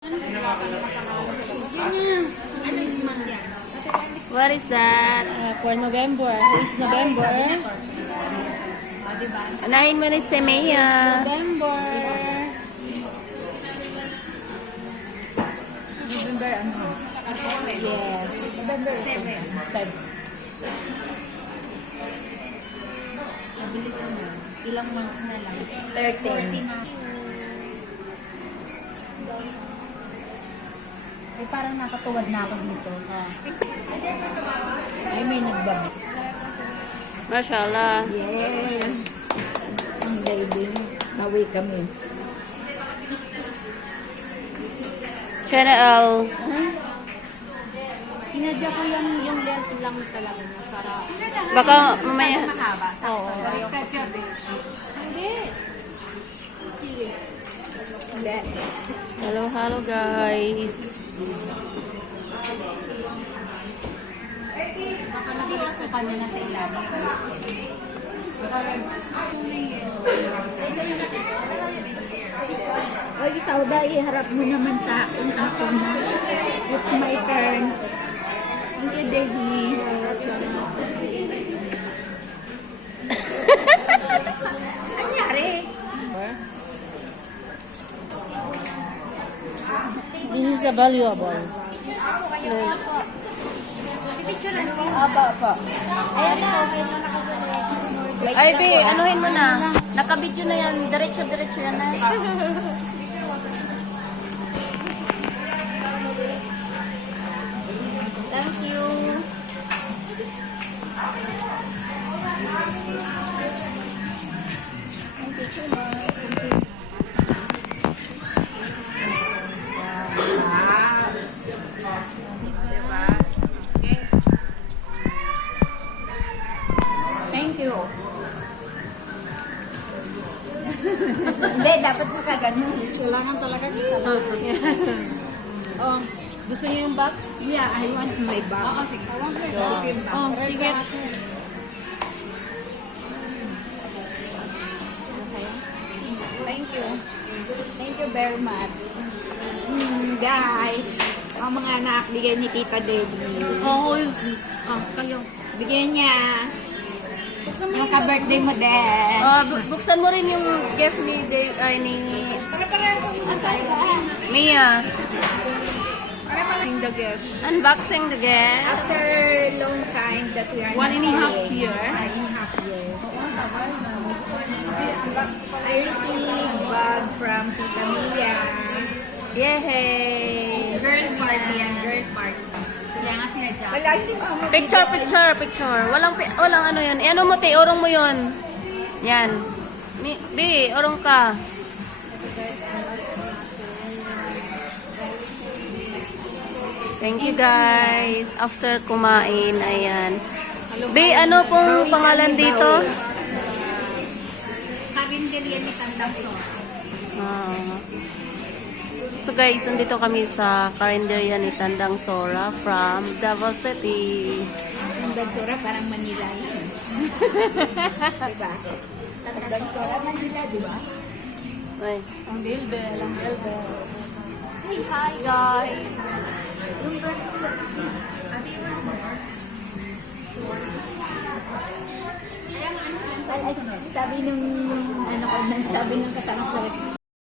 What is that? For November. It's November. Unahin mo na si Mea. November. November ano? Yes. November 7. Mabilis na. Ilang months na lang. 13. na. Ay, parang nakatuwad na ako dito. Ay, may nagbang. Mashallah. Yeah. Ang diving. Nawi kami. Channel. Sinadya ko yung length lang talaga niya para Baka mamaya. mahaba. Oo. Hindi. Hello, hello guys. Kasi masukan niya na sa ilalim. Oy, Sauda, iharap mo naman sa akin. Ako na. It's my turn. Thank you, Daddy. Anyari? This is a valuable. Aba pa. Ay, Bi, anuhin mo na. Nakabidyo na yan. Diretso-diretso yan na. Thank you. Thank you so much. Thank you. Hindi, dapat makaganon. Kailangan talaga kita. Oh, gusto niyo yung box? Yeah, I want my box. Oo, sige. Oh, sige. Thank you. Thank you very much. Guys, ang mga anak, bigyan ni Tita Debbie. Oh, kayo. Bigyan niya. Maka-birthday mo din. Buksan mo rin yung gift ni Dave, ay ni Mia. The gift. Unboxing the gift. After long time that we are 1.5 year. 1.5 year. I received bag from Tita Mia. Yay! Girl party yan. Girl party. Kaya nga sinadya ko. Wala si Mama. Picture. Walang ano yun. Ano mo, te? Orong mo yun. Yan. Bi, orong ka. Thank you guys. After kumain, ayan. Bi, ano pong pangalan dito? Karinderya ni Tandang So. So guys, nandito kami sa karinderya ni Tandang Sora from Davao City. Ang Bansura parang Manila yan. Diba? Ang Bansura Manila, diba? Ay. Ang Bilbel, ang Bilbel. Say hi guys. Sabi nung, sabi nung kasama ko sa